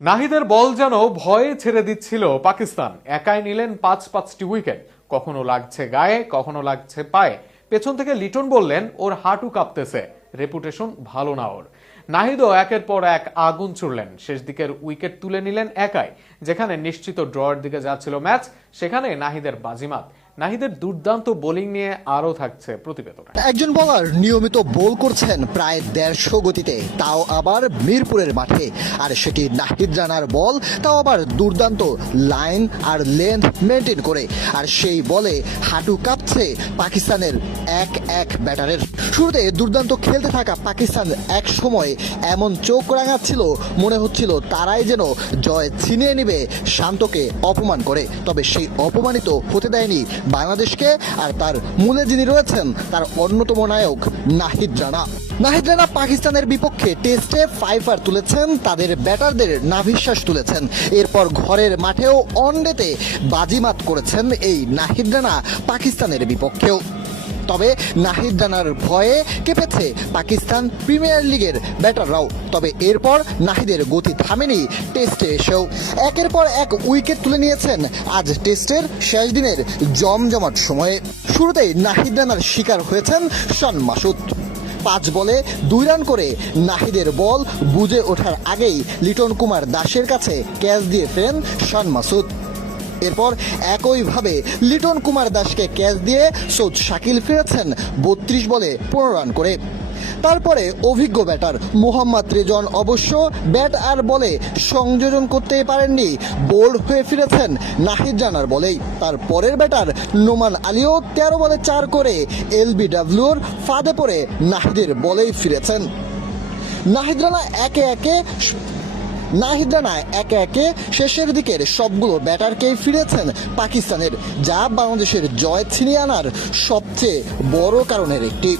নাহিদের বল যেন ভয়ে ছেড়ে দিচ্ছিল পাকিস্তান। একাই নিলেন পাঁচটি উইকেট। কখনো লাগছে গায়ে, কখনো লাগছে পায়ে। পেছন থেকে লিটন বললেন ওর হাঁটু কাঁপতেছে, রেপুটেশন ভালো না ওর। নাহিদও একের পর এক আগুন ছুড়লেন। শেষ দিকের উইকেট তুলে নিলেন একাই। যেখানে নিশ্চিত ড্রয়ের দিকে যাচ্ছিল ম্যাচ, সেখানে নাহিদের বাজিমাত। নাহিদের দুর্দান্ত বোলিং নিয়ে আরও থাকছে প্রতিবেদনে। একজন বোলার নিয়মিত বোল করছেন প্রায় 150 গতিতে, তাও আবার মিরপুরের মাঠে। আর সেটি নাহিদ রানার বল, তাও আবার দুর্দান্ত লাইন আর লেন্থ মেনটেন করে। আর সেই বলে হাঁটু কাঁপছে পাকিস্তানের এক ব্যাটারের। শুরুতে দুর্দান্ত খেলতে থাকা পাকিস্তান এক সময় এমন চোখ রাঙাচ্ছিল, মনে হচ্ছিল তারাই যেন জয় ছিনিয়ে নিবে শান্তকে অপমান করে। তবে সেই অপমানিত হতে দেয়নি বাংলাদেশকে। আর তার মূলে যিনি রয়েছেন তার অন্যতম নায়ক নাহিদ রানা। নাহিদ রানা পাকিস্তানের বিপক্ষে টেস্টে 5 তুলেছেন, তাদের ব্যাটারদের নাভিশ্বাস তুলেছেন। এরপর ঘরের মাঠেও ওয়ানডেতে বাজিমাত করেছেন এই নাহিদ রানা পাকিস্তানের বিপক্ষেও। তবে নাহিদ রানার ভয়ে কেঁপেছে পাকিস্তান প্রিমিয়ার লিগের ব্যাটাররাও। তবে এরপর নাহিদের গতি থামেনি টেস্টে এসেও। একের পর এক উইকেট তুলে নিয়েছেন আজ টেস্টের শেষ দিনের জমজমাট সময়ে। শুরুতেই নাহিদ রানার শিকার হয়েছেন শন মাসুদ। 5 বলে 2 রান করে নাহিদের বল বুঝে ওঠার আগেই লিটন কুমার দাসের কাছে ক্যাচ দিয়ে ফেরেন শন মাসুদ। এরপর একইভাবে লিটন কুমার দাসকে ক্যাচ দিয়ে সৌদ শাকিল ফিরেছেন 32 বলে 15 রান করে। তারপরে অভিজ্ঞ ব্যাটার মোহাম্মদ রেজন অবশ্য ব্যাট আর বলে সংযোজন করতে পারেননি, বোল্ড হয়ে ফিরেছেন নাহিদ রানার বলেই। তার পরের ব্যাটার নোমান আলীও 13 বলে 4 করে এলবিডব্লিউর ফাঁদে পড়ে নাহিদের বলেই ফিরেছেন। নাহিদ রানা একে একে শেষের দিকের সবগুলো ব্যাটারকেই ফিরেছেন পাকিস্তানের, যা বাংলাদেশের জয় ছিনিয়ে আনার সবচেয়ে বড় কারণের একটি।